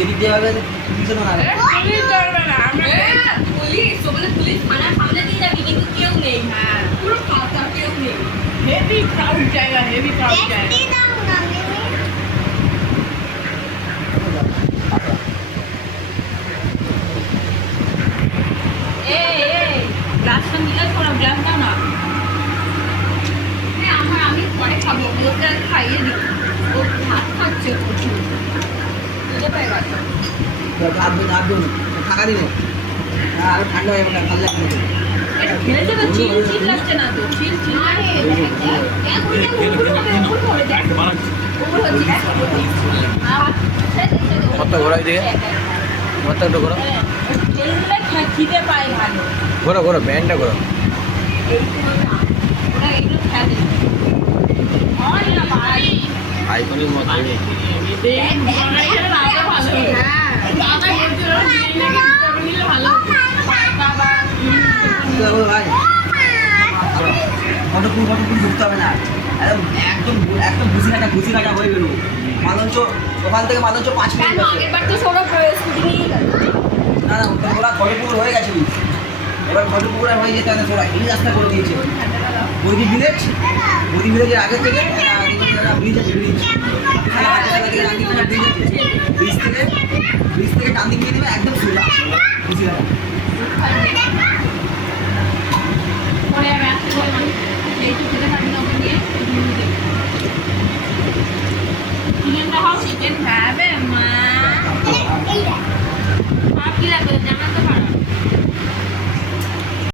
যেদিক দিয়ে হবে পুলিশে তো না পুলিশ ধরবে না পুলিশ থানার সামনে দিয়ে যাবি কিন্তু কেউ নেই পুরো ফাঁকা কেউ নেই হেভি ক্রাউড জায়গা গ্লাসটা মিলে তোরা গ্লাস দাও না আমি পরে খাবো ওটা খাইয়ে দিই ও ভাত খাচ্ছে প্রচুর ফাঁকা দিন আর ঠান্ডা হয়ে গেল ভালো লাগবে খেলেছে তো চিল চিল লাগছে না তো চিল চিল কত ঘোরাই দিয়ে কত একটু ঘোরো খিদে পায় ভালো ঘোরো ঘোরো ব্যান্ডটা ঘোরো ওরা এগুলো খেলে হয় না ভাই আইকনের মতো ভাই কতক্ষণ ঢুকতে হবে না একদম একদম ঘুষি কাটা হয়ে গেল মালঞ্চ ওখান থেকে মালঞ্চ 5 মিনিট আগেরবার তো সৌরভ স্কুটি নিয়ে গেল না না ওরা ঘটপুকুর হয়ে গেছে এবার ঘটপুকুরে হয়ে যেতে হবে ওরা এই রাস্তা করে দিয়েছে বৈদি ভিলেজের আগে থেকে ব্রিজ আছে ব্রিজ থেকে টান দিকে নেবে একদম সোজা ঘুষি কাটা